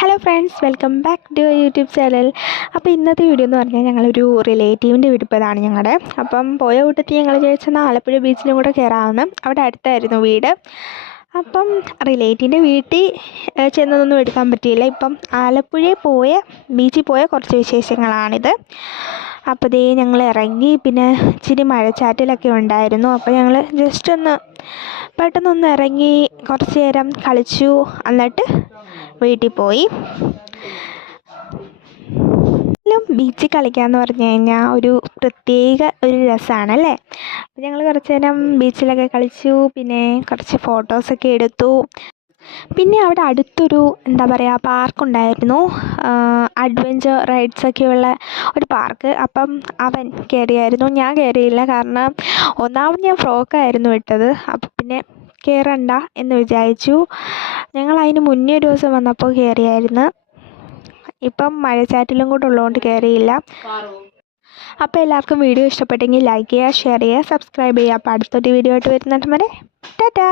Hello friends, welcome back to YouTube channel. അപ്പോൾ ഇന്നത്തെ video എന്ന് പറഞ്ഞാൽ ഞങ്ങളൊരു റിലേറ്റീവിൻ്റെ വീട്ടിൽ പോയതാണ് ഞങ്ങളുടെ. അപ്പം പോയ കൂട്ടത്തിൽ ഞങ്ങൾ ചോദിച്ചെന്നാൽ ആലപ്പുഴ ബീച്ചിലും കൂടെ കയറാമെന്ന്. അവിടെ അടുത്തായിരുന്നു വീട്. അപ്പം റിലേറ്റീവിൻ്റെ വീട്ടിൽ ചെന്നതൊന്നും എടുക്കാൻ പറ്റിയില്ല. ഇപ്പം ആലപ്പുഴയിൽ പോയ ബീച്ചിൽ പോയ കുറച്ച് വിശേഷങ്ങളാണിത്. അപ്പോൾ ദേ ഞങ്ങൾ ഇറങ്ങി. പിന്നെ ഇച്ചിരി മഴച്ചാറ്റലൊക്കെ ഉണ്ടായിരുന്നു. അപ്പോൾ ഞങ്ങൾ ജസ്റ്റ് ഒന്ന് പെട്ടെന്നൊന്ന് ഇറങ്ങി കുറച്ച് നേരം കളിച്ചു, എന്നിട്ട് വീട്ടിൽ പോയി. ബീച്ചിൽ കളിക്കാമെന്ന് പറഞ്ഞു കഴിഞ്ഞാൽ ഒരു പ്രത്യേക ഒരു രസമാണല്ലേ. അപ്പോൾ ഞങ്ങൾ കുറച്ച് നേരം ബീച്ചിലൊക്കെ കളിച്ചു, പിന്നെ കുറച്ച് ഫോട്ടോസൊക്കെ എടുത്തു. പിന്നെ അവിടെ അടുത്തൊരു പാർക്കുണ്ടായിരുന്നു, അഡ്വഞ്ചർ റൈഡ്സൊക്കെയുള്ള ഒരു പാർക്ക്. അപ്പം അവൻ കയറിയായിരുന്നു, ഞാൻ കയറിയില്ല. കാരണം ഒന്നാമത് ഞാൻ ഫ്രോക്കായിരുന്നു ഇട്ടത്. അപ്പം പിന്നെ കയറണ്ട എന്ന് വിചാരിച്ചു. ഞങ്ങൾ അതിന് മുന്നേ ഒരു ദിവസം വന്നപ്പോൾ കയറിയായിരുന്നു. ഇപ്പം മഴച്ചാറ്റിലും കൂടെ ഉള്ളതുകൊണ്ട് കയറിയില്ല. അപ്പോൾ എല്ലാവർക്കും വീഡിയോ ഇഷ്ടപ്പെട്ടെങ്കിൽ ലൈക്ക് ചെയ്യുക, ഷെയർ ചെയ്യുക, സബ്സ്ക്രൈബ് ചെയ്യുക. അപ്പോൾ അടുത്തൊരു വീഡിയോ ആയിട്ട് വരുന്നിട്ട് വരെ ടാറ്റാ.